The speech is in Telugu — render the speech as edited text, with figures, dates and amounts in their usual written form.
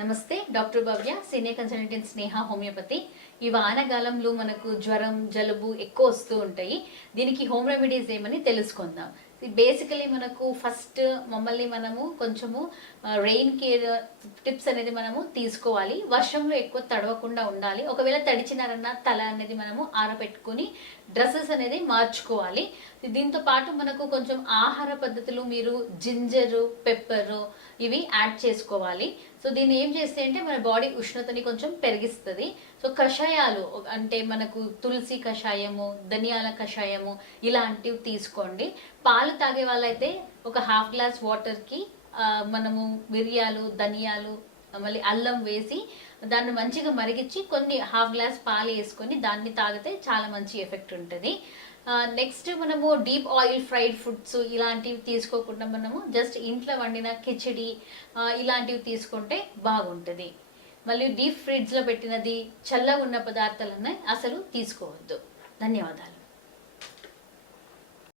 నమస్తే, డాక్టర్ భవ్య, సీనియర్ కన్సల్టెంట్ స్నేహ హోమియోపతి. ఈ వానకాలంలో మనకు జ్వరం జలుబు ఎక్కువ వస్తూ ఉంటాయి. దీనికి హోమ్ రెమెడీస్ ఏమని తెలుసుకుందాం. బేసికలీ మనకు ఫస్ట్ మమ్మల్ని మనము కొంచెము రెయిన్ కేర్ టిప్స్ అనేది మనము తీసుకోవాలి. వర్షంలో ఎక్కువ తడవకుండా ఉండాలి. ఒకవేళ తడిచినారన్న తల అనేది మనము ఆరబెట్టుకుని డ్రెస్సెస్ అనేది మార్చుకోవాలి. దీంతో పాటు మనకు కొంచెం ఆహార పద్ధతులు మీరు జింజరు పెప్పరు ఇవి యాడ్ చేసుకోవాలి. సో దీన్ని ఏం చేస్తే అంటే మన బాడీ ఉష్ణతని కొంచెం పెరిగిస్తుంది. సో కషాయాలు అంటే మనకు తులసి కషాయము, ధనియాల కషాయము ఇలాంటివి తీసుకోండి. పాలు తాగే వాళ్ళైతే ఒక హాఫ్ గ్లాస్ వాటర్కి మనము మిరియాలు, ధనియాలు, మళ్ళీ అల్లం వేసి దాన్ని మంచిగా మరిగించి కొన్ని హాఫ్ గ్లాస్ పాలు వేసుకొని దాన్ని తాగితే చాలా మంచి ఎఫెక్ట్ ఉంటుంది. నెక్స్ట్ మనము డీప్ ఆయిల్ ఫ్రైడ్ ఫుడ్స్ ఇలాంటివి తీసుకోకుండా మనము జస్ట్ ఇంట్లో వండిన కిచిడి ఇలాంటివి తీసుకుంటే బాగుంటుంది. మళ్ళీ డీప్ ఫ్రిడ్జ్లో పెట్టినది చల్లగా ఉన్న పదార్థాలన్నీ అసలు తీసుకోవద్దు. ధన్యవాదాలు.